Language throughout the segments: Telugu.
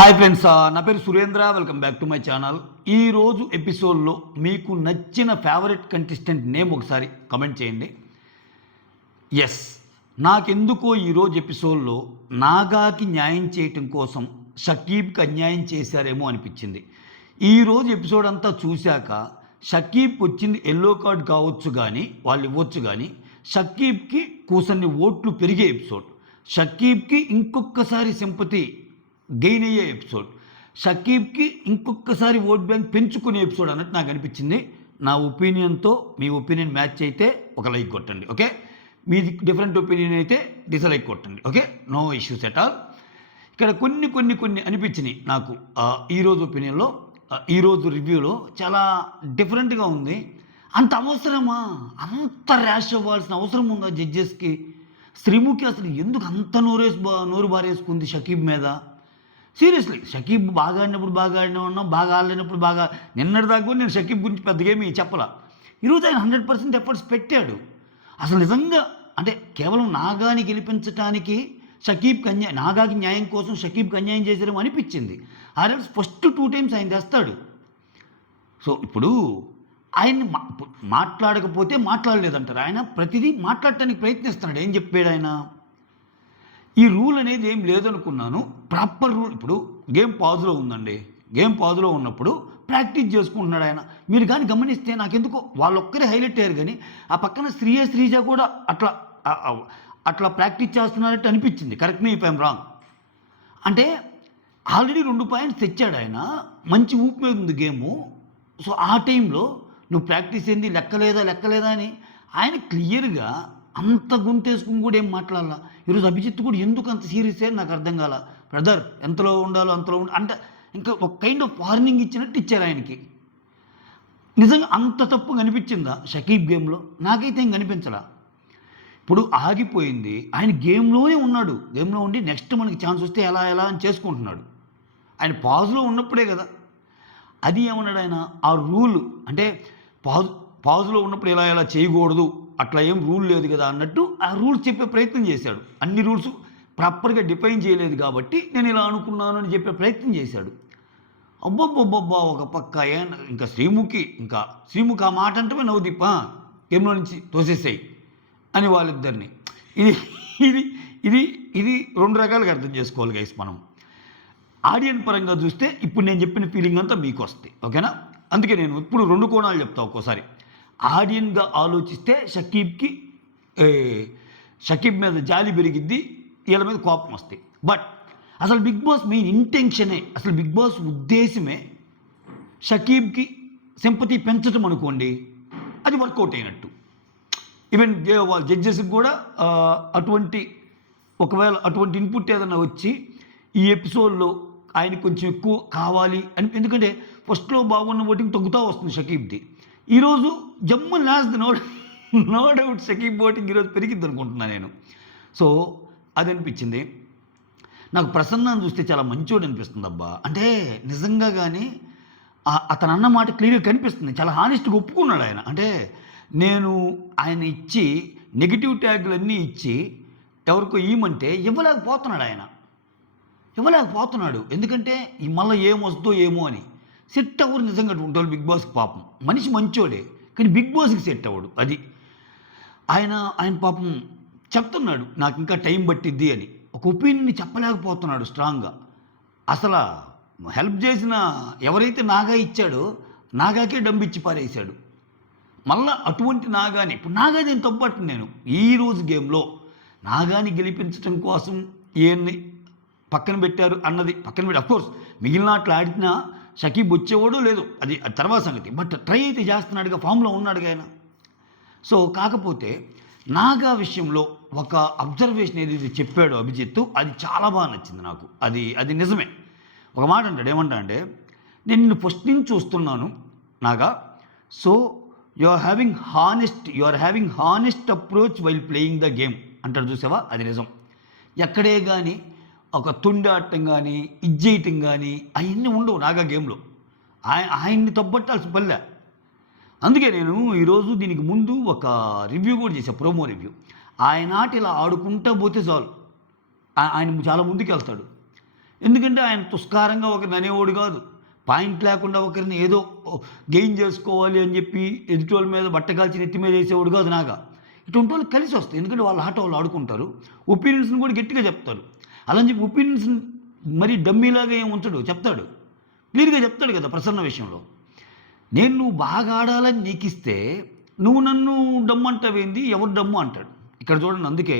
హాయ్ ఫ్రెండ్స్, నా పేరు Surendra. Welcome back to my channel. ఈరోజు ఎపిసోడ్లో మీకు నచ్చిన ఫేవరెట్ కంటెస్టెంట్ నేమ్ ఒకసారి కమెంట్ చేయండి. ఎస్, నాకెందుకో ఈరోజు ఎపిసోడ్లో నాగాకి న్యాయం చేయటం కోసం షకీబ్కి అన్యాయం చేశారేమో అనిపించింది. ఈరోజు ఎపిసోడ్ అంతా చూశాక షకీబ్కి వచ్చింది ఎల్లో కార్డ్ కావచ్చు, కానీ వాళ్ళు ఇవ్వచ్చు, కానీ షకీబ్కి కూసన్ని ఓట్లు పెరిగే ఎపిసోడ్, షకీబ్కి ఇంకొకసారి సింపతి గెయిన్ అయ్యే ఎపిసోడ్, షకీబ్కి ఇంకొకసారి ఓట్ బ్యాంక్ పెంచుకునే ఎపిసోడ్ అన్నట్టు నాకు అనిపించింది. నా ఒపీనియన్తో మీ ఒపీనియన్ మ్యాచ్ అయితే ఒక లైక్ కొట్టండి, ఓకే. మీది డిఫరెంట్ ఒపీనియన్ అయితే డిసలైక్ కొట్టండి, okay. No issues at all. ఇక్కడ కొన్ని అనిపించినాయి నాకు ఈరోజు ఒపీనియన్లో. ఈరోజు రివ్యూలో చాలా డిఫరెంట్గా ఉంది. అంత అవసరమా? అంత ర్యాష్ అవ్వాల్సిన అవసరం ఉందా జడ్జెస్కి? శ్రీముఖి అసలు ఎందుకు అంత నోరు బారేసుకుంది షకీబ్ మీద? సీరియస్లీ, షకీబ్ బాగా ఆడినప్పుడు బాగా ఆడినా ఉన్నాం, బాగా ఆడలేనప్పుడు బాగా. నిన్నటిదాకా కూడా నేను షకీబ్ గురించి పెద్దగా ఏమీ చెప్పలా. ఈరోజు ఆయన 100% ఎఫర్ట్స్ పెట్టాడు. అసలు నిజంగా అంటే కేవలం నాగాని గెలిపించడానికి నాగాకి న్యాయం కోసం షకీబ్కి అన్యాయం చేశారేమో అనిపించింది. ఆర్ఎల్స్ ఫస్ట్ 2 times ఆయన తెస్తాడు. సో ఇప్పుడు ఆయన్ని మాట్లాడకపోతే మాట్లాడలేదంటారు. ఆయన ప్రతిదీ మాట్లాడటానికి ప్రయత్నిస్తున్నాడు. ఏం చెప్పాడు ఆయన? ఈ రూల్ అనేది ఏం లేదనుకున్నాను, ప్రాపర్ రూల్. ఇప్పుడు గేమ్ పాజ్లో ఉందండి, గేమ్ పాజ్లో ఉన్నప్పుడు ప్రాక్టీస్ చేసుకుంటున్నాడు ఆయన. మీరు కానీ గమనిస్తే నాకెందుకో వాళ్ళొక్కరే హైలైట్ అయ్యారు, కానీ ఆ పక్కన శ్రీజ కూడా అట్లా ప్రాక్టీస్ చేస్తున్నారంటే అనిపించింది. Correct me if I'm wrong. అంటే ఆల్రెడీ 2 points తెచ్చాడు ఆయన, మంచి ఊపు మీద ఉంది గేము. సో ఆ టైంలో నువ్వు ప్రాక్టీస్ ఏంది, లెక్కలేదా అని ఆయన క్లియర్గా అంత గుంతేసుకుని కూడా ఏం మాట్లాడాల. ఈరోజు అభిజిత్ కూడా ఎందుకు అంత సీరియస్ అని నాకు అర్థం కాల. బ్రదర్, ఎంతలో ఉండాలో అంతలో అంటే ఇంకా ఒక కైండ్ ఆఫ్ వార్నింగ్ ఇచ్చినట్టు ఇచ్చారు ఆయనకి. నిజంగా అంత తప్పు అనిపించిందా షకీబ్ గేమ్లో? నాకైతే ఏం కనిపించలా. ఇప్పుడు ఆగిపోయింది, ఆయన గేమ్లోనే ఉన్నాడు. గేమ్లో ఉండి నెక్స్ట్ మనకి ఛాన్స్ వస్తే ఎలా అని చేసుకుంటున్నాడు. ఆయన పాజ్లో ఉన్నప్పుడే కదా. అది ఏమన్నాడు ఆయన? ఆ రూల్ అంటే పాజ్లో ఉన్నప్పుడు ఎలా చేయకూడదు, అట్లా ఏం రూల్ లేదు కదా అన్నట్టు ఆ రూల్స్ చెప్పే ప్రయత్నం చేశాడు. అన్ని రూల్స్ ప్రాపర్గా డిఫైన్ చేయలేదు కాబట్టి నేను ఇలా అనుకున్నాను అని చెప్పే ప్రయత్నం చేశాడు. అబ్బబ్బబ్బబ్బా, ఒక పక్క ఇంకా శ్రీముఖి ఆ మాట అంటే నవ్వుదీప గేమ్లో నుంచి తోసేసాయి అని వాళ్ళిద్దరిని. ఇది 2 రకాలుగా అర్థం చేసుకోవాలి గైస్ మనం. ఆడియన్స్ పరంగా చూస్తే ఇప్పుడు నేను చెప్పిన ఫీలింగ్ అంతా మీకు వస్తాయి, ఓకేనా. అందుకే నేను ఇప్పుడు 2 కోణాలు చెప్తా. ఒక్కోసారి ఆడియన్గా ఆలోచిస్తే షకీబ్ మీద జాలి పెరిగిద్ది, వీళ్ళ మీద కోపం వస్తాయి. బట్ అసలు బిగ్ బాస్ మెయిన్ ఇంటెన్షనే, అసలు బిగ్ బాస్ ఉద్దేశమే షకీబ్కి సింపతి పెంచడం అనుకోండి, అది వర్కౌట్ అయినట్టు. ఈవెన్ వాళ్ళ జడ్జెస్కి కూడా ఒకవేళ అటువంటి ఇన్పుట్ ఏదైనా వచ్చి ఈ ఎపిసోడ్లో ఆయన కొంచెం ఎక్కువ కావాలి అని, ఎందుకంటే ఫస్ట్లో బాగున్న ఓటింగ్ తగ్గుతూ వస్తుంది షకీబ్ది. ఈరోజు Jammu last no doubt Shakib voting ఈరోజు పెరిగిద్ది అనుకుంటున్నాను నేను. సో అది అనిపించింది నాకు. ప్రసన్నాన్ని చూస్తే చాలా మంచోడు అనిపిస్తుంది అబ్బా. అంటే నిజంగా కానీ అతను అన్న మాట క్లియర్గా కనిపిస్తుంది. చాలా హానెస్ట్గా ఒప్పుకున్నాడు ఆయన. అంటే నేను ఆయన ఇచ్చి నెగిటివ్ ట్యాగులన్నీ ఇచ్చి ఎవరికో ఇవ్వమంటే ఇవ్వలేకపోతున్నాడు. ఎందుకంటే మళ్ళీ ఏమొస్తుందో ఏమో అని. సెట్ అవ్వరు నిజంగా ఉంటాడు బిగ్ బాస్కి. పాపం మనిషి మంచోడే, కానీ బిగ్ బాస్కి సెట్ అవ్వడు. అది ఆయన పాపం చెప్తున్నాడు, నాకు ఇంకా టైం పట్టిద్ది అని. ఒక ఒపీనియన్ని చెప్పలేకపోతున్నాడు స్ట్రాంగ్గా. అసలు హెల్ప్ చేసిన ఎవరైతే నాగా ఇచ్చాడో నాగాకే డంబిచ్చి పారేశాడు. మళ్ళీ అటువంటి నాగాని ఇప్పుడు నాగాని నేను తప్పట్టు. నేను ఈరోజు గేమ్లో నాగాని గెలిపించడం కోసం ఏన్ని పక్కన పెట్టారు అన్నది పక్కన పెట్టి, అఫ్కోర్స్ మిగిలిన అట్లా ఆడినా షకీబ్ వచ్చేవాడు లేదు, అది తర్వాత సంగతి. బట్ ట్రై అయితే చేస్తున్నాడుగా, ఫామ్లో ఉన్నాడుగా ఆయన. సో కాకపోతే నాగా విషయంలో ఒక అబ్జర్వేషన్ ఏది చెప్పాడు అభిజిత్, అది చాలా బాగా నచ్చింది నాకు. అది నిజమే. ఒక మాట అంటాడు, ఏమంటాడంటే, నేను నిన్ను ఫస్ట్ నుంచి చూస్తున్నాను Naga, so you are having honest approach while playing the game అంటాడు. చూసావా, అది నిజం. ఎక్కడే కానీ ఒక తుండాటం కానీ ఇజ్జేయటం కానీ అవన్నీ ఉండవు నాగా గేమ్లో. ఆయన్ని తప్పట్టాల్సిన పల్లె. అందుకే నేను ఈరోజు దీనికి ముందు ఒక రివ్యూ కూడా చేశాను, ప్రోమో రివ్యూ. ఆయన ఆట ఇలా ఆడుకుంటూ పోతే చాలు, ఆయన చాలా ముందుకు వెళ్తాడు. ఎందుకంటే ఆయన తుస్కారంగా ఒకరిని అనేవాడు కాదు. పాయింట్ లేకుండా ఒకరిని ఏదో గెయిన్ చేసుకోవాలి అని చెప్పి ఎదుటి మీద బట్టగాల్చి నెత్తి మీద వేసేవాడు కాదు నాగా. ఇటువంటి వాళ్ళు కలిసి వస్తాయి. ఎందుకంటే వాళ్ళ ఆట వాళ్ళు ఆడుకుంటారు. ఒపీనియన్స్ని కూడా గట్టిగా చెప్తారు. అలా అని చెప్పి ఒపీనియన్స్ మరీ డమ్మీలాగా ఏం ఉంచడు, చెప్తాడు. క్లియర్గా చెప్తాడు కదా ప్రసన్న విషయంలో. నువ్వు బాగా ఆడాలని నీకిస్తే నువ్వు నన్ను డమ్ము అంటావేంది, ఎవరు డమ్ము అంటాడు. ఇక్కడ చూడండి, అందుకే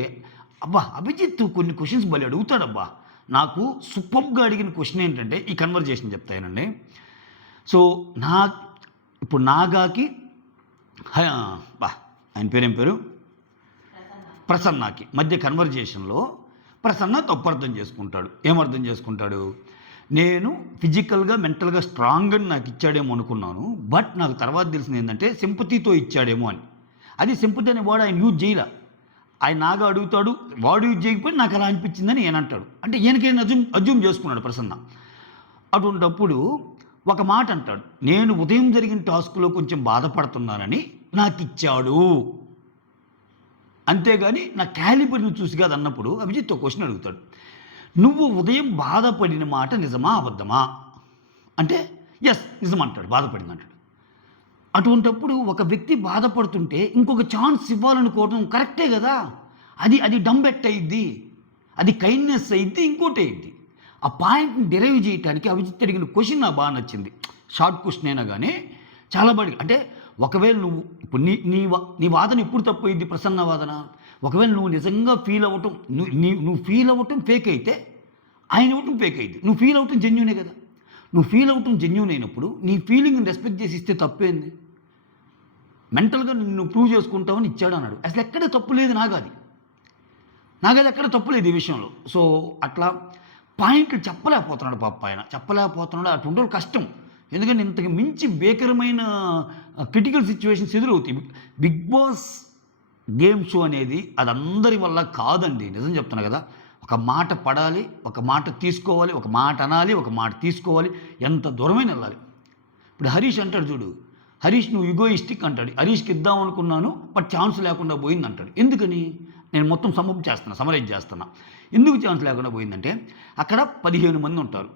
అబ్బా అభిజిత్ కొన్ని క్వశ్చన్స్ భలే అడుగుతాడబ్బా. నాకు సూపర్గా అడిగిన క్వశ్చన్ ఏంటంటే ఈ కన్వర్జేషన్ చెప్తానండి. సో ఇప్పుడు నాగాకి బా ఆయన పేరేం పేరు ప్రసన్నకి మధ్య కన్వర్జేషన్లో ప్రసన్న తప్పు అర్థం చేసుకుంటాడు. ఏమర్థం చేసుకుంటాడు, నేను ఫిజికల్గా మెంటల్గా స్ట్రాంగ్ అని నాకు ఇచ్చాడేమో అనుకున్నాను, బట్ నాకు తర్వాత తెలిసింది ఏంటంటే సింపతితో ఇచ్చాడేమో అని. అది సింపతి అనే వాడు ఆయన యూజ్ చేయలే. ఆయన నాగా అడుగుతాడు, వాడు యూజ్ చేయకపోయి నాకు అలా అనిపించిందని ఈయన అంటాడు. అంటే ఈయనకైనా అజ్యూమ్ చేసుకున్నాడు ప్రసన్న. అటువంటప్పుడు ఒక మాట అంటాడు, నేను ఉదయం జరిగిన టాస్క్లో కొంచెం బాధపడుతున్నానని నాకు ఇచ్చాడు, అంతేగాని నా క్యాలిబర్ని చూసి కాదు అన్నప్పుడు అభిజిత్ ఒక క్వశ్చన్ అడుగుతాడు, నువ్వు ఉదయం బాధపడిన మాట నిజమా అబద్ధమా అంటే ఎస్ నిజం అంటాడు, బాధపడింది అంటాడు. అటువంటప్పుడు ఒక వ్యక్తి బాధపడుతుంటే ఇంకొక ఛాన్స్ ఇవ్వాలనుకోవడం కరెక్టే కదా. అది డంబెట్ అయ్యిద్ది, అది కైండ్నెస్ అయ్యిద్ది, ఇంకోటి అయ్యిద్ది. ఆ పాయింట్ని డిరైవ్ చేయడానికి అభిజిత్ అడిగిన క్వశ్చన్ నాకు బాగా నచ్చింది. షార్ట్ క్వశ్చన్ అయినా కానీ చాలా బాగా. అంటే ఒకవేళ నువ్వు ఇప్పుడు నీ వాదన ఎప్పుడు తప్పు అయ్యిద్ది, ప్రసన్న వాదన. ఒకవేళ నువ్వు నిజంగా ఫీల్ అవ్వటం, నువ్వు ఫీల్ అవ్వటం ఫేక్ అయితే ఆయన ఇవ్వటం ఫేక్ అయ్యిద్ది. నువ్వు ఫీల్ అవ్వటం జెన్యూనే కదా. నువ్వు ఫీల్ అవ్వటం జెన్యూన్ అయినప్పుడు నీ ఫీలింగ్ని రెస్పెక్ట్ చేసి ఇస్తే తప్పేంది. మెంటల్గా నిన్ను ప్రూవ్ చేసుకుంటావని ఇచ్చాడు అన్నాడు. అసలు ఎక్కడ తప్పు లేదు నాగది ఎక్కడ తప్పు లేదు ఈ విషయంలో. సో అట్లా పాయింట్లు చెప్పలేకపోతున్నాడు పాప ఆయన, చెప్పలేకపోతున్నాడు. అటువంటి కష్టం. ఎందుకంటే ఇంతకు మించి భీకరమైన క్రిటికల్ సిచ్యువేషన్స్ ఎదురవుతాయి. బిగ్ బాస్ గేమ్ షో అనేది అది అందరి వల్ల కాదండి, నిజం చెప్తున్నా కదా. ఒక మాట పడాలి, ఒక మాట తీసుకోవాలి, ఒక మాట అనాలి, ఒక మాట తీసుకోవాలి, ఎంత దూరమైన వెళ్ళాలి. ఇప్పుడు హరీష్ అంటాడు చూడు, హరీష్ నువ్వు యుగోయిస్టిక్ అంటాడు. హరీష్కి ఇద్దాం అనుకున్నాను బట్ ఛాన్స్ లేకుండా పోయింది అంటాడు. ఎందుకని నేను మొత్తం సమరైజ్ చేస్తున్నా. ఎందుకు ఛాన్స్ లేకుండా పోయిందంటే అక్కడ 15 మంది ఉంటారు,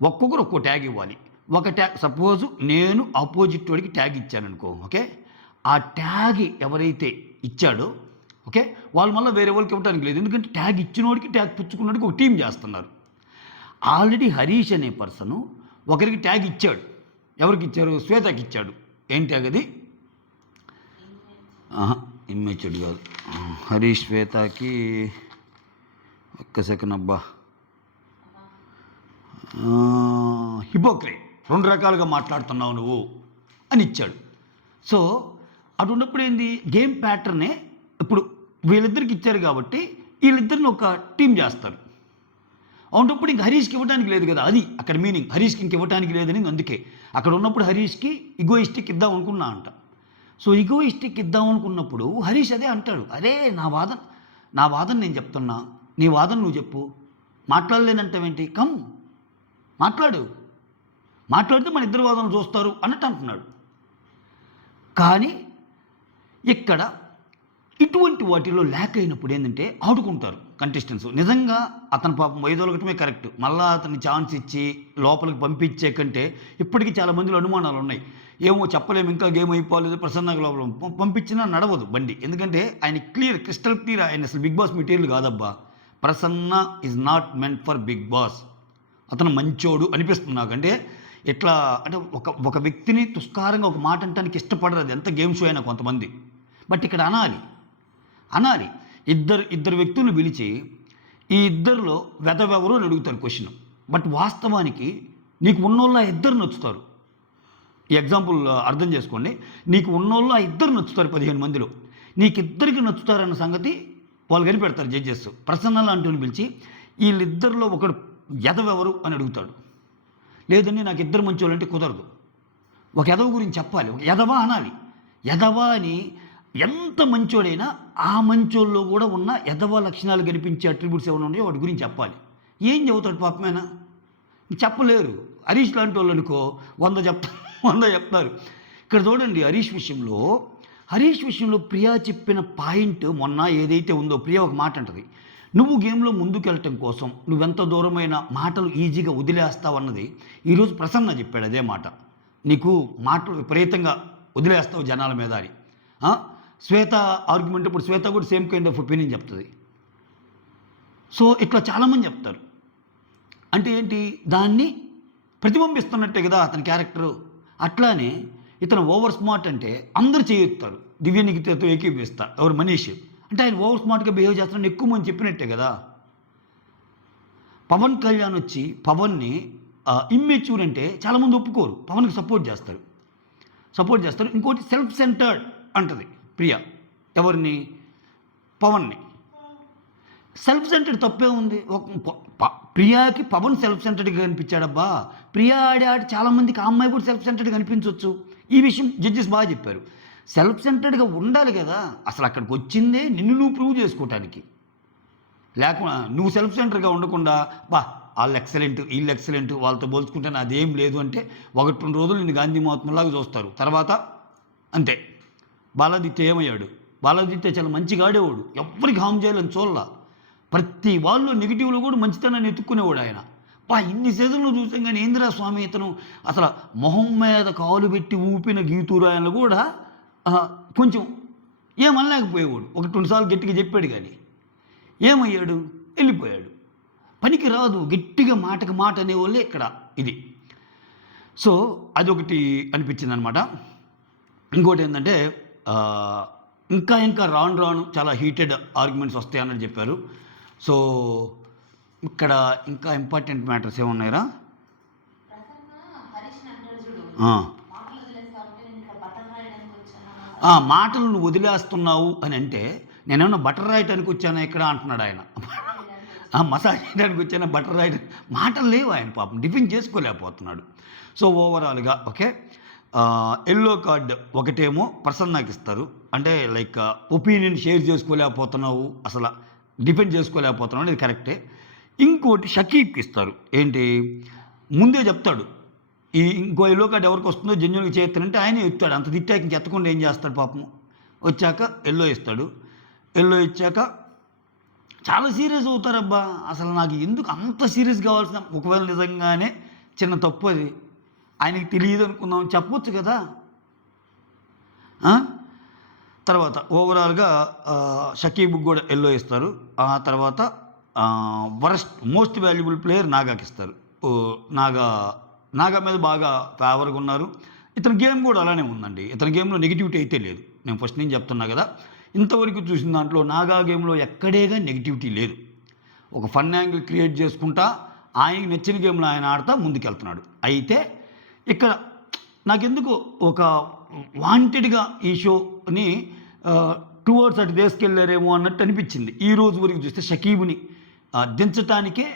ఒక్కొక్కరు ఒక్కో ట్యాగ్ ఇవ్వాలి. ఒక ట్యాగ్ సపోజు నేను ఆపోజిట్ వాడికి ట్యాగ్ ఇచ్చాను అనుకో, ఓకే. ఆ ట్యాగ్ ఎవరైతే ఇచ్చాడో ఓకే వాళ్ళు మళ్ళీ వేరే వాళ్ళకి ఇవ్వడానికి లేదు. ఎందుకంటే ట్యాగ్ ఇచ్చినోడికి ట్యాగ్ పుచ్చుకున్నోడికి ఒక టీం చేస్తున్నారు. ఆల్రెడీ హరీష్ అనే పర్సను ఒకరికి ట్యాగ్ ఇచ్చాడు. ఎవరికి ఇచ్చారు, శ్వేతకి ఇచ్చాడు. ఏం ట్యాగ్ అది, ఇమ్మెచ్యూర్డ్ కాదు, హరీష్ శ్వేతకి ఒక్క సెకండ్ అబ్బా, హిపోక్రేట్, 2 రకాలుగా మాట్లాడుతున్నావు నువ్వు అని ఇచ్చాడు. సో అటువంటిప్పుడు ఏంది, గేమ్ ప్యాటర్నే ఇప్పుడు వీళ్ళిద్దరికి ఇచ్చారు కాబట్టి వీళ్ళిద్దరిని ఒక టీం చేస్తారు. అవునప్పుడు ఇంక హరీష్కి ఇవ్వడానికి లేదు కదా, అది అక్కడ మీనింగ్. హరీష్కి ఇంక ఇవ్వడానికి లేదని అందుకే అక్కడ ఉన్నప్పుడు హరీష్కి ఇగోయిస్టిక్ ఇద్దాం అనుకున్నా అంట. సో ఇగోయిస్టిక్ ఇద్దాం అనుకున్నప్పుడు హరీష్ అదే అంటాడు, అరే నా వాదన నేను చెప్తున్నా, నీ వాదన నువ్వు చెప్పు, మాట్లాడలేనంటావేంటి, కమ్ మాట్లాడితే మన ఇద్దరు వాదనలు చూస్తారు అన్నట్టు అంటున్నాడు. కానీ ఇక్కడ ఇటువంటి వాటిలో ల్యాక్ అయినప్పుడు ఏంటంటే ఆడుకుంటారు కంటెస్టెంట్స్. నిజంగా అతను పాపం వైదొలగటమే కరెక్ట్. మళ్ళీ అతన్ని ఛాన్స్ ఇచ్చి లోపలికి పంపించే కంటే ఇప్పటికీ చాలా మందిలో అనుమానాలు ఉన్నాయి. ఏమో చెప్పలేము, ఇంకా గేమ్ అయిపోలేదు, ప్రసన్నగా లోపల పంపించినా నడవదు బండి. ఎందుకంటే ఆయన క్రిస్టల్ క్లియర్, ఆయన అసలు బిగ్ బాస్ మెటీరియల్ కాదబ్బా. Prasanna is not meant for Bigg Boss. అతను మంచోడు అనిపిస్తుంది నాకు. అంటే ఎట్లా అంటే ఒక వ్యక్తిని తుస్కారంగా ఒక మాట అంటానికి ఇష్టపడరు, అది ఎంత గేమ్ షో అయినా కొంతమంది. బట్ ఇక్కడ అనాలి. ఇద్దరు వ్యక్తులను పిలిచి ఈ ఇద్దరిలో వెదవెవరు అని అడుగుతారు క్వశ్చన్. బట్ వాస్తవానికి నీకు ఉన్నోళ్ళు ఆ ఇద్దరు నచ్చుతారు. ఈ ఎగ్జాంపుల్ అర్థం చేసుకోండి. నీకు ఉన్నోళ్ళు ఆ ఇద్దరు నచ్చుతారు 15 మందిలో. నీకు ఇద్దరికి నచ్చుతారన్న సంగతి వాళ్ళు కనిపెడతారు జడ్జెస్. ప్రసన్న లాంటిని పిలిచి వీళ్ళిద్దరిలో ఒకడు ఎదవెవరు అని అడుగుతాడు. లేదండి నాకు ఇద్దరు మంచోళ్ళు అంటే కుదరదు. ఒక ఎదవ గురించి చెప్పాలి, ఒక ఎదవా అనాలి. ఎదవా అని ఎంత మంచోడైనా ఆ మంచోళ్ళలో కూడా ఉన్న ఎదవ లక్షణాలు కనిపించే అట్రిబ్యూట్స్ ఏమైనా ఉన్నాయో వాటి గురించి చెప్పాలి. ఏం చెబుతాడు పాపమేనా, చెప్పలేరు. హరీష్ లాంటి వాళ్ళు అనుకో 100 చెప్తారు. ఇక్కడ చూడండి, హరీష్ విషయంలో ప్రియా చెప్పిన పాయింట్ మొన్న ఏదైతే ఉందో, ప్రియా ఒక మాట అంటది, నువ్వు గేమ్లో ముందుకెళ్ళటం కోసం నువ్వెంత దూరమైన మాటలు ఈజీగా వదిలేస్తావన్నది ఈరోజు ప్రసన్న చెప్పాడు అదే మాట. నీకు మాటలు విపరీతంగా వదిలేస్తావు జనాల మీద అని. శ్వేత ఆర్గ్యుమెంట్, ఇప్పుడు శ్వేత కూడా సేమ్ కైండ్ ఆఫ్ ఒపీనియన్ చెప్తుంది. సో ఇట్లా చాలామంది చెప్తారు. అంటే ఏంటి, దాన్ని ప్రతిబింబిస్తున్నట్టే కదా అతని క్యారెక్టరు. అట్లానే ఇతను ఓవర్ స్మార్ట్ అంటే అందరు చేయొత్తారు. దివ్య నిఖితతో ఏకీభవిస్తా, ఎవరు మనీష్ అంటే ఆయన ఓవర్ స్మార్ట్గా బిహేవ్ చేస్తాడని ఎక్కువ మంది చెప్పినట్టే కదా. పవన్ కళ్యాణ్ వచ్చి పవన్ని ఇమ్మెచ్యూర్ అంటే చాలామంది ఒప్పుకోరు, పవన్కి సపోర్ట్ చేస్తారు. ఇంకోటి సెల్ఫ్ సెంటర్డ్ అంటది ప్రియా, ఎవరిని, పవన్ని. సెల్ఫ్ సెంటర్డ్ తప్పే ఉంది. ప్రియాకి పవన్ సెల్ఫ్ సెంటర్డ్గా కనిపించాడబ్బా. ప్రియా ఆడి చాలామందికి ఆ అమ్మాయి కూడా సెల్ఫ్ సెంటర్డ్గా కనిపించవచ్చు. ఈ విషయం జడ్జెస్ బాగా చెప్పారు. సెల్ఫ్ సెంటర్డ్గా ఉండాలి కదా, అసలు అక్కడికి వచ్చిందే నిన్ను నువ్వు ప్రూవ్ చేసుకోవటానికి. లేకుండా నువ్వు సెల్ఫ్ సెంటర్గా ఉండకుండా వాళ్ళు ఎక్సలెంట్, వీళ్ళు ఎక్సలెంట్, వాళ్ళతో పోల్చుకుంటే నాదేం లేదు అంటే 1-2 రోజులు నిన్ను గాంధీ మహాత్ములాగా చూస్తారు. తర్వాత అంతే. బాలాదిత్య ఏమయ్యాడు? బాలాదిత్య చాలా మంచిగా ఆడేవాడు, ఎవరికి హామ్ చేయాలని చూడాల. ప్రతి వాళ్ళు నెగిటివ్లో కూడా మంచితనాన్ని ఎత్తుక్కునేవాడు ఆయన. ఇన్ని సీజన్లు చూసాం కానీ ఏందిరా స్వామి ఇతను అసలు మొహం మీద కాలు పెట్టి ఊపిన గీతూరాయనలు కూడా కొంచెం ఏమనలేకపోయేవాడు. 1-2 సార్లు గట్టిగా చెప్పాడు కానీ ఏమయ్యాడు, వెళ్ళిపోయాడు. పనికి రాదు, గట్టిగా మాటకు మాట అనేవాళ్ళే ఇక్కడ ఇది. సో అదొకటి అనిపించింది అనమాట. ఇంకోటి ఏంటంటే ఇంకా రాను చాలా హీటెడ్ ఆర్గ్యుమెంట్స్ వస్తాయి అన్నట్టు చెప్పారు. సో ఇక్కడ ఇంకా ఇంపార్టెంట్ మ్యాటర్స్ ఏమున్నాయిరా? మాటలు నువ్వు వదిలేస్తున్నావు అని అంటే నేనేమన్నా బటర్ రాయటానికి వచ్చానా ఇక్కడ అంటున్నాడు ఆయన. మసాజ్ చేయడానికి వచ్చానా, బటర్ రాయడం, మాటలు లేవు ఆయన పాపం, డిఫెండ్ చేసుకోలేకపోతున్నాడు. సో ఓవరాల్గా ఓకే. ఎల్లో కార్డ్ ఒకటేమో ప్రసన్నకి ఇస్తారు, అంటే లైక్ ఒపీనియన్ షేర్ చేసుకోలేకపోతున్నావు, అసలు డిఫెండ్ చేసుకోలేకపోతున్నావు అనేది కరెక్టే. ఇంకోటి షకీబ్కి ఇస్తారు. ఏంటి, ముందే చెప్తాడు ఇంకో ఎల్లో కార్డ్ ఎవరికి వస్తుందో జెన్యున్గా చేస్తానంటే ఆయనే ఎత్తాడు. అంత తిట్టాక ఇంకెత్తకుండా ఏం చేస్తాడు పాపం. వచ్చాక ఎల్లో ఇస్తాడు. ఎల్లో ఇచ్చాక చాలా సీరియస్ అవుతారబ్బా. అసలు నాకు ఎందుకు అంత సీరియస్ కావాల్సిన, ఒకవేళ నిజంగానే చిన్న తప్పు అది ఆయనకి తెలియదు అనుకుందాం, చెప్పొచ్చు కదా. తర్వాత ఓవరాల్గా షకీబ్కి కూడా ఎల్లో ఇస్తారు. ఆ తర్వాత మోస్ట్ వాల్యుబుల్ ప్లేయర్ నాగాకి ఇస్తారు. నాగా మీద బాగా ఫేవర్గా ఉన్నారు. ఇతని గేమ్ కూడా అలానే ఉందండి. ఇతని గేమ్లో నెగిటివిటీ అయితే లేదు. నేను ఫస్ట్ నుంచి చెప్తున్నా కదా, ఇంతవరకు చూసిన దాంట్లో నాగా గేమ్లో ఎక్కడేగా నెగిటివిటీ లేదు. ఒక ఫన్ యాంగిల్ క్రియేట్ చేసుకుంటా ఆయనకి నచ్చిన గేమ్లో ఆయన ఆడుతూ ముందుకెళ్తున్నాడు. అయితే ఇక్కడ నాకెందుకు ఒక వాంటెడ్గా ఈ షోని టువర్డ్స్ అటు తీసుకెళ్ళారేమో అన్నట్టు అనిపించింది. ఈ రోజు వరకు చూస్తే షకీబుని దించటానికే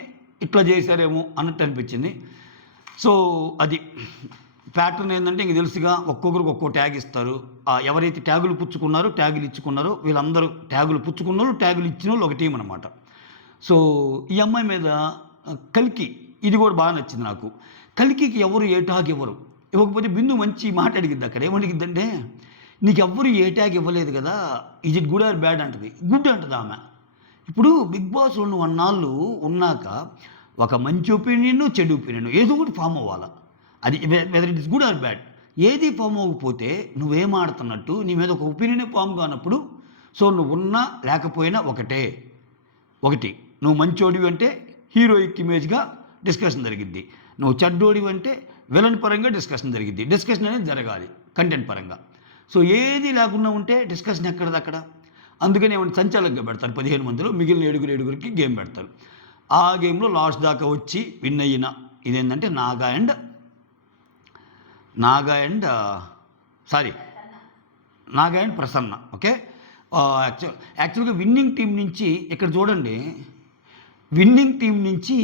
ఇట్లా చేశారేమో అన్నట్టు అనిపించింది. సో అది ప్యాటర్న్ ఏంటంటే ఇంక తెలుసుగా, ఒక్కొక్కరికి ఒక్కో ట్యాగ్ ఇస్తారు. ఎవరైతే ట్యాగులు పుచ్చుకున్నారో, ట్యాగులు ఇచ్చుకున్నారో వీళ్ళందరూ ట్యాగులు పుచ్చుకున్న వాళ్ళు, ట్యాగులు ఇచ్చిన వాళ్ళు ఒక టీం అనమాట. సో ఈ అమ్మాయి మీద కల్కి ఇది కూడా బాగా నచ్చింది నాకు. కల్కికి ఎవరు ఏ ట్యాగ్ ఇవ్వకపోతే బిందు మంచి మాట అడిగిద్ది. అక్కడ ఏమడిగిద్దంటే, నీకు ఎవ్వరు ఏ ట్యాగ్ ఇవ్వలేదు కదా, is it good or bad అంటది. గుడ్ అంటది ఆమె. ఇప్పుడు బిగ్ బాస్ 1 నాళ్ళు ఉన్నాక ఒక మంచి ఒపీనియన్, చెడు ఒపీనియన్ ఏదో ఒకటి ఫామ్ అవ్వాలి. అది whether it is good or bad, ఏది ఫామ్ అవ్వకపోతే నువ్వేం ఆడుతున్నట్టు, నీ మీద ఒక ఒపీనియనే ఫామ్ కానప్పుడు, సో నువ్వు ఉన్నా లేకపోయినా ఒకటి నువ్వు మంచోడివి అంటే హీరోయిక్ ఇమేజ్గా డిస్కషన్ జరిగిద్ది, నువ్వు చెడ్డోడివి అంటే విలన్ పరంగా డిస్కషన్ జరిగిద్ది. డిస్కషన్ అనేది జరగాలి కంటెంట్ పరంగా. సో ఏది లేకుండా ఉంటే డిస్కషన్ ఎక్కడది అక్కడ. అందుకని ఏమైనా సంచాలకంగా పెడతారు 15 మందిలో, మిగిలిన 7 గేమ్ పెడతారు. ఆ గేమ్లో లాస్ట్ దాకా వచ్చి విన్ అయిన ఇదేంటంటే నాగా అండ్ ప్రసన్న. ఓకే. యాక్చువల్గా విన్నింగ్ టీం నుంచి ఇక్కడ చూడండి, విన్నింగ్ టీం నుంచి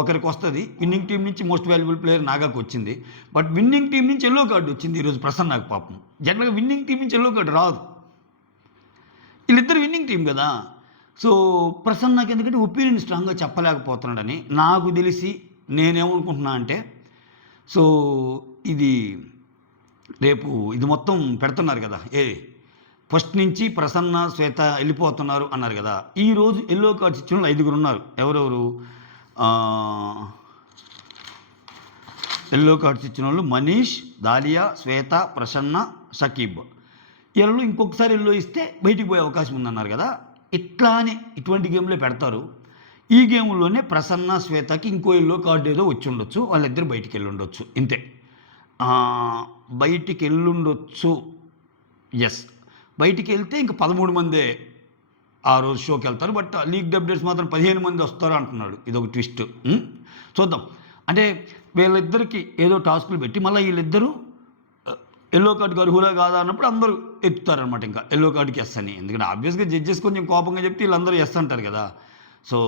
ఒకరికి వస్తుంది. విన్నింగ్ టీం నుంచి మోస్ట్ వాల్యుబుల్ ప్లేయర్ నాగాకు వచ్చింది. బట్ విన్నింగ్ టీం నుంచి ఎల్లో కార్డు వచ్చింది ఈరోజు ప్రసన్నకు. పాపం జనరల్గా విన్నింగ్ టీం నుంచి ఎల్లో కార్డు రాదు, వీళ్ళిద్దరు విన్నింగ్ టీం కదా. సో ప్రసన్నకి ఎందుకంటే ఒపీనియన్ స్ట్రాంగ్గా చెప్పలేకపోతున్నాడని నాకు తెలిసి నేనేమనుకుంటున్నా అంటే, సో ఇది రేపు ఇది మొత్తం పెడుతున్నారు కదా, ఫస్ట్ నుంచి ప్రసన్న శ్వేత వెళ్ళిపోతున్నారు అన్నారు కదా. ఈరోజు ఎల్లో కార్డ్స్ ఇచ్చిన వాళ్ళు 5 ఉన్నారు. ఎవరెవరు? ఎల్లో కార్డ్స్ ఇచ్చిన వాళ్ళు మనీష్, దాలియా, శ్వేత, ప్రసన్న, షకీబ్. వీళ్ళు ఇంకొకసారి ఎల్లో ఇస్తే బయటికి పోయే అవకాశం ఉందన్నారు కదా. ఇట్లానే ఇటువంటి గేమ్లే పెడతారు. ఈ గేమ్లోనే ప్రసన్న శ్వేతకి ఇంకో ఎల్లో కార్డు ఏదో వచ్చి ఉండొచ్చు, వాళ్ళిద్దరు బయటికి వెళ్ళి ఉండొచ్చు, ఇంతే. బయటికి వెళ్ళుండొచ్చు. ఎస్, బయటికి వెళ్తే ఇంకా 13 మందే ఆ రోజు షోకి వెళ్తారు. బట్ లీగ్ అప్డేట్స్ మాత్రం 15 మంది వస్తారు అంటున్నాడు. ఇదొక ట్విస్ట్. చూద్దాం. అంటే వీళ్ళిద్దరికి ఏదో టాస్కులు పెట్టి మళ్ళీ వీళ్ళిద్దరూ ఎల్లో కార్డుకి అర్హులా కాదా అన్నప్పుడు అందరూ ఎత్తుతారనమాట. ఇంకా ఎల్లో కార్డుకి ఎస్ అని. ఎందుకంటే ఆబ్వియస్గా జడ్జెస్ కొంచెం కోపంగా చెప్తే వీళ్ళందరూ ఎస్ అంటారు కదా. సో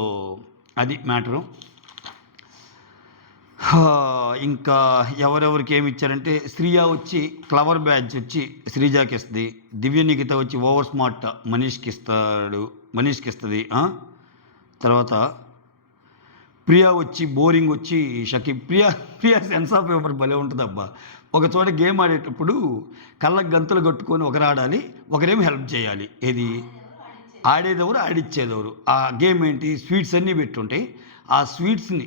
అది మ్యాటరు. ఇంకా ఎవరెవరికి ఏమి ఇచ్చారంటే శ్రీయ వచ్చి క్లవర్ బ్యాడ్జ్ వచ్చి శ్రీజాకి ఇస్తుంది. దివ్యనికిత వచ్చి ఓవర్ స్మార్ట్ మనీష్కి ఇస్తుంది. తర్వాత ప్రియా వచ్చి బోరింగ్ వచ్చి Shakib. Priya sense of paper భలే ఉంటుంది అబ్బా. ఒక చోట గేమ్ ఆడేటప్పుడు కళ్ళకు గంతులు కట్టుకొని ఒకరు ఆడాలి, ఒకరేమో హెల్ప్ చేయాలి. ఏది ఆడేదెవరు ఆడిచ్చేదెవరు. ఆ గేమ్ ఏంటి? స్వీట్స్ అన్నీ పెట్టుంటాయి. ఆ స్వీట్స్ని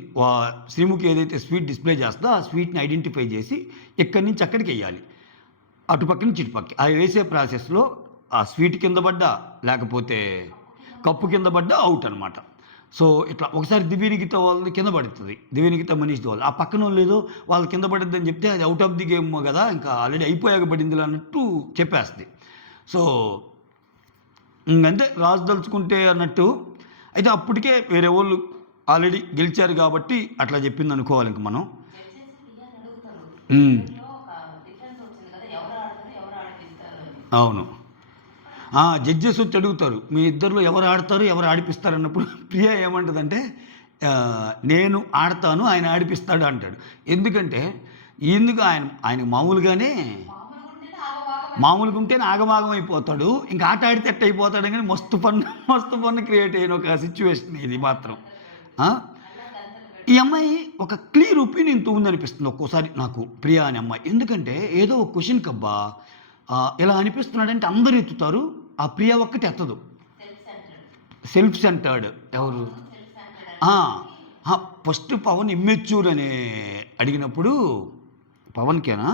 శ్రీముఖి ఏదైతే స్వీట్ డిస్ప్లే చేస్తుందో ఆ స్వీట్ని ఐడెంటిఫై చేసి ఇక్కడి నుంచి అక్కడికి వేయాలి, అటుపక్క నుంచి ఇటుపక్క. ఆ వేసే ప్రాసెస్లో ఆ స్వీట్ కింద పడ్డా లేకపోతే కప్పు కింద పడ్డా అవుట్ అనమాట. సో ఇట్లా ఒకసారి దివ్యనికిత వాళ్ళది కింద పడుతుంది, దివ్యనికిత మనీష్ వాళ్ళు ఆ పక్కన వాళ్ళు ఏదో వాళ్ళు కింద పడుద్ది అని చెప్తే అది అవుట్ ఆఫ్ ది గేమ్ కదా, ఇంకా ఆల్రెడీ అయిపోయాక పడింది అన్నట్టు చెప్పేస్తుంది. సో ఇంకంతే, రాజు దలుచుకుంటే అన్నట్టు. అయితే అప్పటికే వేరే వాళ్ళు ఆల్రెడీ గెలిచారు కాబట్టి అట్లా చెప్పింది అనుకోవాలి ఇంక మనం. అవును, జడ్జెస్ వచ్చి అడుగుతారు మీ ఇద్దరిలో ఎవరు ఆడతారు ఎవరు ఆడిపిస్తారు అన్నప్పుడు ప్రియా ఏమంటుందంటే నేను ఆడతాను ఆయన ఆడిపిస్తాడు అంటాడు. ఎందుకంటే ఆయనకు మామూలుగా ఉంటేనే ఆగమాగం అయిపోతాడు, ఇంకా ఆట ఆడితే ఎట్ట అయిపోతాడు. కానీ మస్తు ఫన్ క్రియేట్ అయిన ఒక సిచ్యువేషన్ ఇది మాత్రం. ఈ అమ్మాయి ఒక క్లియర్ ఒపీనియన్తో ఉందనిపిస్తుంది ఒక్కోసారి నాకు ప్రియా అనే అమ్మాయి. ఎందుకంటే ఏదో ఒక క్వశ్చన్ కబ్బా ఇలా అనిపిస్తున్నాడంటే అందరూ ఎత్తుతారు, ఆ ప్రియా ఒక్కటి ఎత్తదు. సెల్ఫ్ సెంటర్డ్ ఎవరు? ఫస్ట్ పవన్ ఇమ్మెచ్యూర్ అని అడిగినప్పుడు పవన్కేనా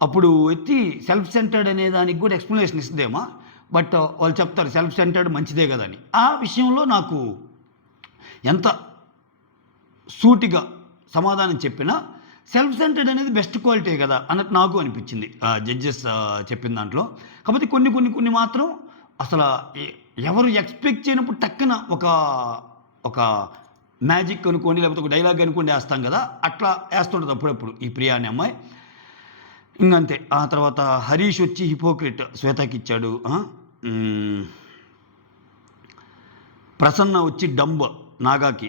అప్పుడు ఎత్తి సెల్ఫ్ సెంటర్డ్ అనే దానికి కూడా ఎక్స్ప్లెనేషన్ ఇస్తుందేమో. బట్ వాళ్ళు చెప్తారు సెల్ఫ్ సెంటర్డ్ మంచిదే కదా అని. ఆ విషయంలో నాకు ఎంత సూటిగా సమాధానం చెప్పినా సెల్ఫ్ సెంటర్డ్ అనేది బెస్ట్ క్వాలిటీ కదా అన్నట్టు నాకు అనిపించింది జడ్జెస్ చెప్పిన దాంట్లో. కాకపోతే కొన్ని మాత్రం అసలు ఎవరు ఎక్స్పెక్ట్ చేయనప్పుడు టక్కున ఒక మ్యాజిక్ అనుకోండి లేకపోతే ఒక డైలాగ్ అనుకోండి వేస్తాం కదా, అట్లా వేస్తుంటుంది అప్పుడప్పుడు ఈ ప్రియా అనే అమ్మాయి. ఇంకంతే. ఆ తర్వాత హరీష్ వచ్చి హిపోక్రిట్ శ్వేతకి ఇచ్చాడు. ప్రసన్న వచ్చి డంబ్ నాగాకి.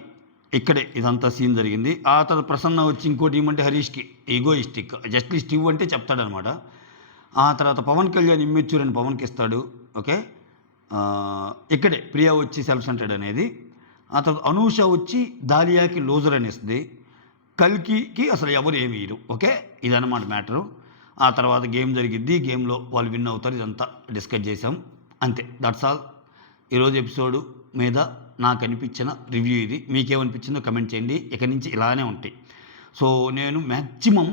ఇక్కడే ఇదంతా సీన్ జరిగింది. ఆ తర్వాత ప్రసన్న వచ్చి ఇంకోటి ఏమంటే హరీష్కి ఈగోయిస్టిక్, జస్ట్లిస్ట్ ఇవ్వంటే చెప్తాడనమాట. ఆ తర్వాత పవన్ కళ్యాణ్ ఇమ్మెచ్యూర్ అని పవన్కి ఇస్తాడు. ఓకే, ఇక్కడే ప్రియా వచ్చి సెల్ఫ్ సెంటర్డ్ అనేది. ఆ తర్వాత అనూష వచ్చి దాలియాకి లూజర్ అనేస్తుంది, కల్కికి అసలు ఎవరు ఏమి ఇరు. ఓకే, ఇదన్నమాట మ్యాటరు. ఆ తర్వాత గేమ్ జరిగిద్ది, గేమ్లో వాళ్ళు విన్ అవుతారు. ఇదంతా డిస్కస్ చేసాం, అంతే. That's all. ఈరోజు ఎపిసోడు మీద నాకు అనిపించిన రివ్యూ ఇది. మీకేమనిపించిందో కమెంట్ చేయండి. ఇక్కడి నుంచి ఇలానే ఉంటాయి. సో నేను మ్యాక్సిమం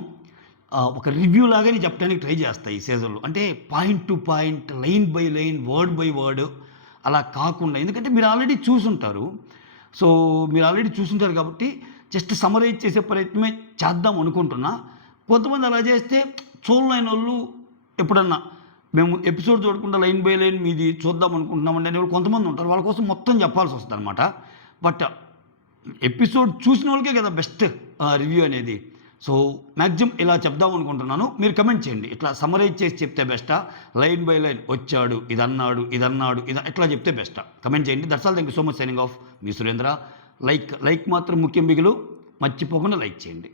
ఒక రివ్యూ లాగానే చెప్పడానికి ట్రై చేస్తాను ఈ సీజన్లో. అంటే point to point, line by line, word by word అలా కాకుండా, ఎందుకంటే మీరు ఆల్రెడీ చూసుంటారు. సో మీరు ఆల్రెడీ చూసుంటారు కాబట్టి జస్ట్ సమరైజ్ చేసే ప్రయత్నమే చేద్దాం అనుకుంటున్నా. కొంతమంది అలా చేస్తే చూడలేని వాళ్ళు ఎప్పుడన్నా మేము ఎపిసోడ్ చూడకుండా లైన్ బై లైన్ మీది చూద్దాం అనుకుంటున్నామండి అని కొంతమంది ఉంటారు. వాళ్ళ కోసం మొత్తం చెప్పాల్సి వస్తుంది అనమాట. బట్ ఎపిసోడ్ చూసిన వాళ్ళకే కదా బెస్ట్ రివ్యూ అనేది. సో మ్యాక్సిమం ఇలా చెప్దాం అనుకుంటున్నాను. మీరు కమెంట్ చేయండి, ఇట్లా సమరైజ్ చేసి చెప్తే బెస్టా, లైన్ బై లైన్ వచ్చాడు ఇదన్నాడు ఇట్లా చెప్తే బెస్టా? కమెంట్ చేయండి. That's all. Thank you so much. Signing off me Surendra. Like మాత్రం ముఖ్యం, మిగులు మర్చిపోకుండా లైక్ చేయండి.